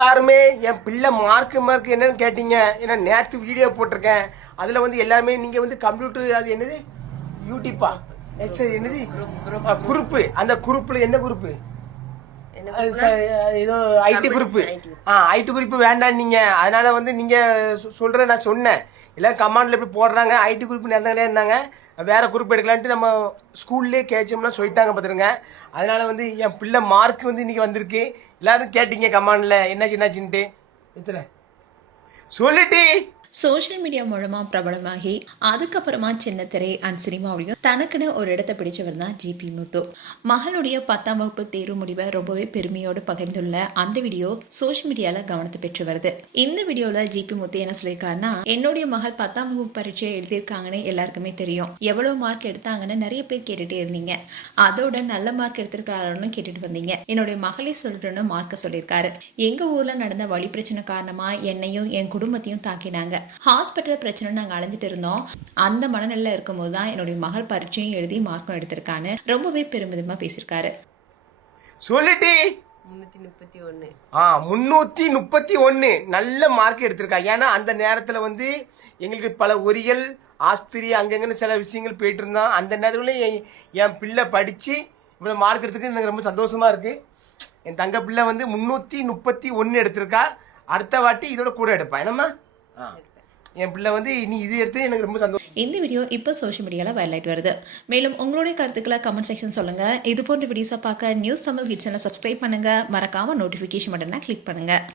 எல்லாருமே என் பிள்ளை மார்க் என்னன்னு கேட்டீங்க. ஏன்னா நேற்று வீடியோ போட்டிருக்கேன். அதில் வந்து எல்லாருமே நீங்கள் வந்து கம்ப்யூட்டர் அது என்னது யூடியூப்பா சரி என்னது குரூப்பு, அந்த குரூப்பில் என்ன குரூப்பு ஏதோ ஐடி குரூப்பு ஐடி குரூப்பு வேண்டாம் நீங்கள். அதனால் வந்து நீங்கள் சொல்கிற நான் சொன்னேன். எல்லாம் கமாண்டில் போய் போடுறாங்க ஐடி குரூப் நேரம் கிடையாது இருந்தாங்க, வேறு குரூப் எடுக்கலான்ட்டு நம்ம ஸ்கூல்லே கேட்சோம்னா சொல்லிட்டாங்க பார்த்துருங்க. அதனால் வந்து என் பிள்ளை மார்க் வந்து இன்றைக்கி வந்திருக்கு. எல்லோரும் கேட்டீங்க கமாண்டில் என்னாச்சுன்ட்டு எத்தனை சொல்லிட்டு சோஷியல் மீடியா மூலமா பிரபலமாகி அதுக்கப்புறமா சின்ன திரை அண்ட் சினிமாவிலையும் தனக்குன்னு ஒரு இடத்தை பிடிச்சவர் தான் ஜிபி முத்து. மகளுடைய 10ஆம் வகுப்பு தேர்வு முடிவை ரொம்பவே பெருமையோடு பகிர்ந்துள்ள அந்த வீடியோ சோஷியல் மீடியால கவனத்தை பெற்று வருது. இந்த வீடியோல ஜிபி முத்து என்ன சொல்லியிருக்காருன்னா, என்னுடைய மகள் 10ஆம் வகுப்பு பரீட்சையை எழுதியிருக்காங்கன்னு எல்லாருக்குமே தெரியும். எவ்வளவு மார்க் எடுத்தாங்கன்னு நிறைய பேர் கேட்டுட்டே இருந்தீங்க. அதோட நல்ல மார்க் எடுத்திருக்காருன்னு கேட்டுட்டு வந்தீங்க. என்னுடைய மகளே சொல்லிட்டுன்னு மார்க்க சொல்லியிருக்காரு. எங்க ஊர்ல நடந்த வழி பிரச்சனை காரணமா என்னையும் என் குடும்பத்தையும் தாக்கினாங்க. ஹாஸ்பிட்டல் பிரச்சனை நாங்க அலைஞ்சிட்டு இருந்தோம். அந்த மனநிலையில இருக்கும்போது தான் என்னுடைய மகள் பரீட்சையும் எழுதி மார்க்கும் எடுத்திருக்கான்னு ரொம்பவே பெருமிதமா பேசியிருக்காரு. சொல்லிட்டு 331 நல்ல மார்க் எடுத்திருக்கா. ஏன்னா அந்த நேரத்தில் வந்து எங்களுக்கு பல ஒரிகள் ஆஸ்பத்திரி அங்கங்கன்னு சில விஷயங்கள் போயிட்டு இருந்தோம். அந்த நேரத்துலையும் என் பிள்ளை படித்து இவ்வளோ மார்க் எடுத்துருக்கு எனக்கு ரொம்ப சந்தோஷமாக இருக்குது. என் தங்க பிள்ளை வந்து 331 எடுத்திருக்கா. அடுத்த வாட்டி இதோட கூட எடுப்பேன். என்னம்மா என் பிள்ளை வந்து இனி இது எடுத்து எனக்கு ரொம்ப சந்தோஷம். இந்த வீடியோ இப்போ சோஷியல் மீடியாவில் வைரலாயிட்டு வருது. மேலும் உங்களுடைய கருத்துக்களை கமெண்ட் செக்ஷன் சொல்லுங்க. இது போன்ற வீடியோஸை பார்க்க நியூஸ் தமிழ் ஹிட்ஸ் சேனலை சப்ஸ்கிரைப் பண்ணுங்க. மறக்காம நோட்டிஃபிகேஷன் பட்டனை கிளிக் பண்ணுங்க.